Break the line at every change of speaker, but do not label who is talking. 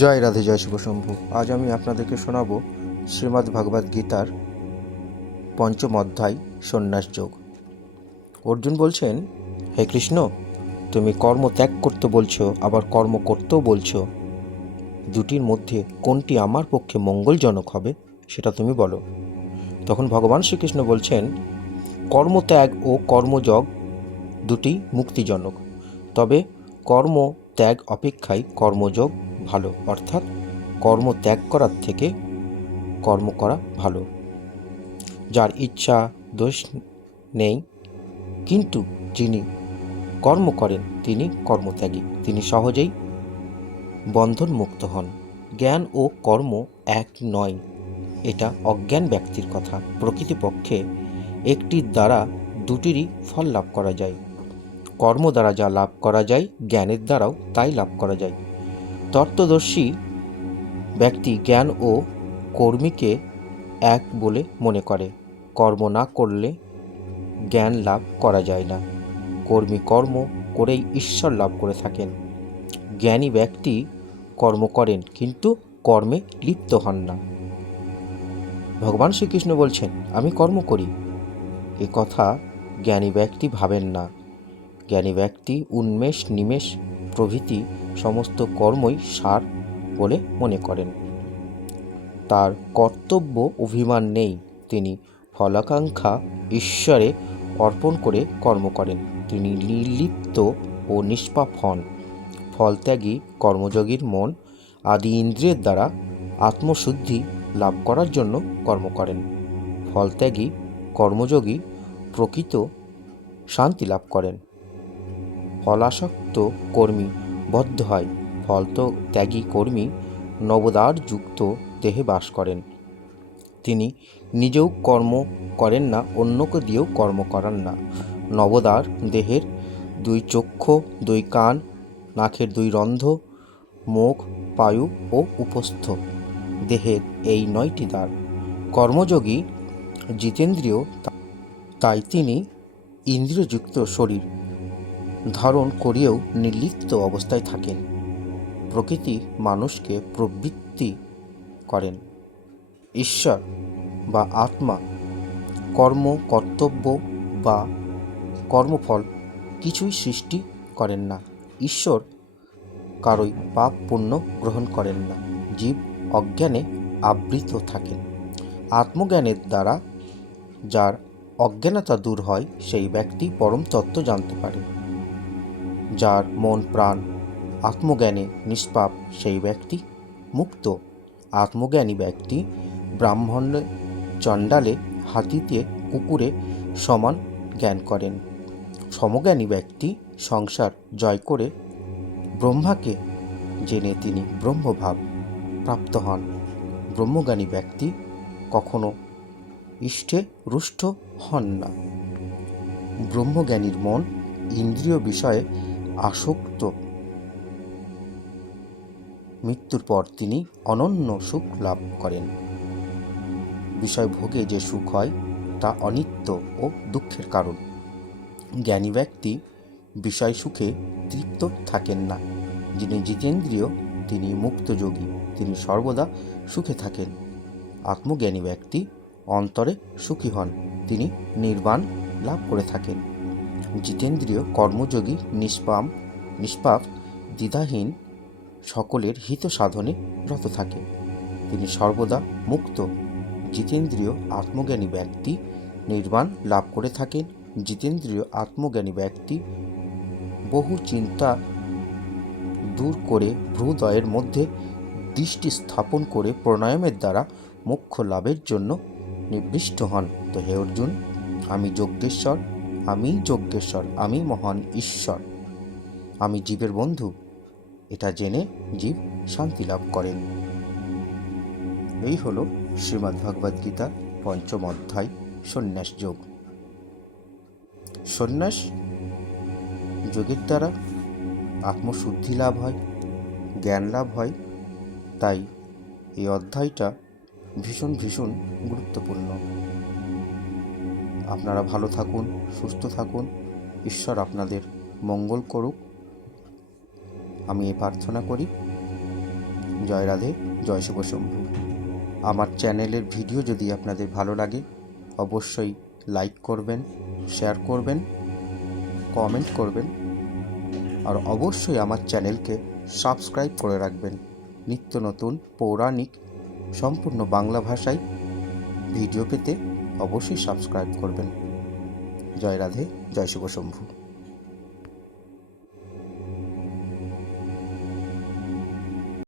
জয় রাধে, জয় শুভশম্ভু আজ আমি আপনাদেরকে শোনাবো শ্রীমদ্ ভগবদ্ গীতার পঞ্চম অধ্যায়, সন্ন্যাস যোগ। অর্জুন বলছেন, হে কৃষ্ণ, তুমি কর্ম ত্যাগ করতে বলছো, আবার কর্ম করতেও বলছো। দুটির মধ্যে কোনটি আমার পক্ষে মঙ্গলজনক হবে, সেটা তুমি বলো। তখন ভগবান শ্রীকৃষ্ণ বলছেন কর্মত্যাগ ও কর্মযোগ দুটি মুক্তিজনক। তবে কর্ম ত্যাগ অপেক্ষায় কর্মযোগ ভালো, অর্থাৎ কর্ম ত্যাগ করার থেকে কর্ম করা ভালো। যার ইচ্ছা, দোষ নেই, কিন্তু যিনি কর্ম করেন, তিনি কর্মত্যাগী। তিনি সহজেই বন্ধনমুক্ত হন। জ্ঞান ও কর্ম এক নয়, এটা অজ্ঞান ব্যক্তির কথা। প্রকৃতপক্ষে একটির দ্বারা দুটিরই ফল লাভ করা যায়। কর্ম দ্বারা যা লাভ করা যায়, জ্ঞানের দ্বারাও তাই লাভ করা যায়। তত্ত্বদর্শী ব্যক্তি জ্ঞান ও কর্মীকে এক বলে মনে করে। কর্ম না করলে জ্ঞান লাভ করা যায় না। কর্মী কর্ম করেই ঈশ্বর লাভ করে থাকেন। জ্ঞানী ব্যক্তি কর্ম করেন, কিন্তু কর্মে লিপ্ত হন না। ভগবান শ্রীকৃষ্ণ বলছেন, আমি কর্ম করি। এ কথা জ্ঞানী ব্যক্তি ভাবেন না। জ্ঞানী ব্যক্তি উন্মেষ, নিমেষ প্রভৃতি সমস্ত কর্মই সার বলে মনে করেন। তার কর্তব্য অভিমান নেই। তিনি ফলাকাঙ্ক্ষা ঈশ্বরে অর্পণ করে কর্ম করেন। তিনি নির্লিপ্ত ও নিষ্পাপ হন। ফলত্যাগী কর্মযোগীর মন আদি ইন্দ্রিয়ের দ্বারা আত্মশুদ্ধি লাভ করার জন্য কর্ম করেন। ফলত্যাগী কর্মযোগী প্রকৃত শান্তি লাভ করেন। ফলাসক্ত কর্মী বদ্ধ হয়। ফল তো ত্যাগী কর্মী নবদার যুক্ত দেহে বাস করেন। তিনি নিজেও কর্ম করেন না, অন্যকে দিয়েও কর্ম করান না। নবদার দেহের দুই চক্ষু, দুই কান, নাকের দুই রন্ধ্র মুখ, পায়ু ও উপস্থ। দেহের এই নয়টি দ্বার। কর্মযোগী জিতেন্দ্রীয় তাই তিনি ইন্দ্রিয়যুক্ত শরীর। ধারণ করিয়েও নির্লিপ্ত অবস্থায় থাকেন। প্রকৃতি মানুষকে প্রবৃত্তি করেন। ঈশ্বর বা আত্মা, কর্ম, কর্তব্য বা কর্মফল কিছুই সৃষ্টি করেন না। ঈশ্বর কারোই পাপ পুণ্য গ্রহণ করেন না। জীব অজ্ঞানে আবৃত থাকেন। আত্মজ্ঞানের দ্বারা যার অজ্ঞানতা দূর হয়, সেই ব্যক্তি পরম তত্ত্ব জানতে পারে। যার মন, প্রাণ, আত্মজ্ঞানে নিষ্পাপ সেই ব্যক্তি মুক্ত। আত্মজ্ঞানী ব্যক্তি ব্রাহ্মণে চণ্ডালে হাতিতে কুকুরে সমান জ্ঞান করেন। সমজ্ঞানী ব্যক্তি সংসার জয় করে ব্রহ্মাকে জেনে তিনি ব্রহ্মভাব প্রাপ্ত হন। ব্রহ্মজ্ঞানী ব্যক্তি কখনো ইষ্টে রুষ্ট হন না। ব্রহ্মজ্ঞানীর মন ইন্দ্রিয় বিষয়ে আসক্ত। মৃত্যুর পর তিনি অনন্য সুখ লাভ করেন। বিষয় ভোগে যে সুখ হয়, তা অনিত্য ও দুঃখের কারণ। জ্ঞানী ব্যক্তি বিষয় সুখে তৃপ্ত থাকেন না। যিনি জিতেন্দ্রীয়, তিনি মুক্তযোগী, তিনি সর্বদা সুখে থাকেন। আত্মজ্ঞানী ব্যক্তি অন্তরে সুখী হন, তিনি নির্বাণ লাভ করে থাকেন। জিতেন্দ্রীয় কর্মযোগী, নিষ্পাম, নিষ্পাপ, দ্বিধাহীন সকলের হিত সাধনে রত থাকে। তিনি সর্বদা মুক্ত। জিতেন্দ্রীয় আত্মজ্ঞানী ব্যক্তি নির্বাণ লাভ করে থাকেন। জিতেন্দ্রীয় আত্মজ্ঞানী ব্যক্তি বহু চিন্তা দূর করে ভ্রুদয়ের মধ্যে দৃষ্টি স্থাপন করে প্রাণায়ামের দ্বারা মোক্ষ লাভের জন্য নির্দিষ্ট হন। তো হে অর্জুন, আমি যজ্ঞেশ্বর আমি যজ্ঞেশ্বর আমি মহান ঈশ্বর। আমি জীবের বন্ধু, এটা জেনে জীব শান্তি লাভ করেন। এই হলো শ্রীমদ্ ভগবদ গীতা পঞ্চম অধ্যায়, সন্ন্যাস যোগ। সন্ন্যাস যোগের দ্বারা আত্মশুদ্ধি লাভ হয়, জ্ঞান লাভ হয়, তাই এই অধ্যায়টা ভীষণ ভীষণ গুরুত্বপূর্ণ। আপনারা ভালো থাকুন, সুস্থ থাকুন। ঈশ্বর আপনাদের মঙ্গল করুক। আমি এই প্রার্থনা করি। জয় রাধে, জয় শুভ শম্ভু। আমার চ্যানেলের ভিডিও যদি আপনাদের ভালো লাগে, অবশ্যই লাইক করবেন, শেয়ার করবেন, কমেন্ট করবেন, আর অবশ্যই আমার চ্যানেলকে সাবস্ক্রাইব করে রাখবেন। নিত্য নতুন, পৌরাণিক, সম্পূর্ণ বাংলা ভাষায় ভিডিও পেতে অবশ্যই সাবস্ক্রাইব করবেন। জয় রাধে জয় শুভ শম্ভু।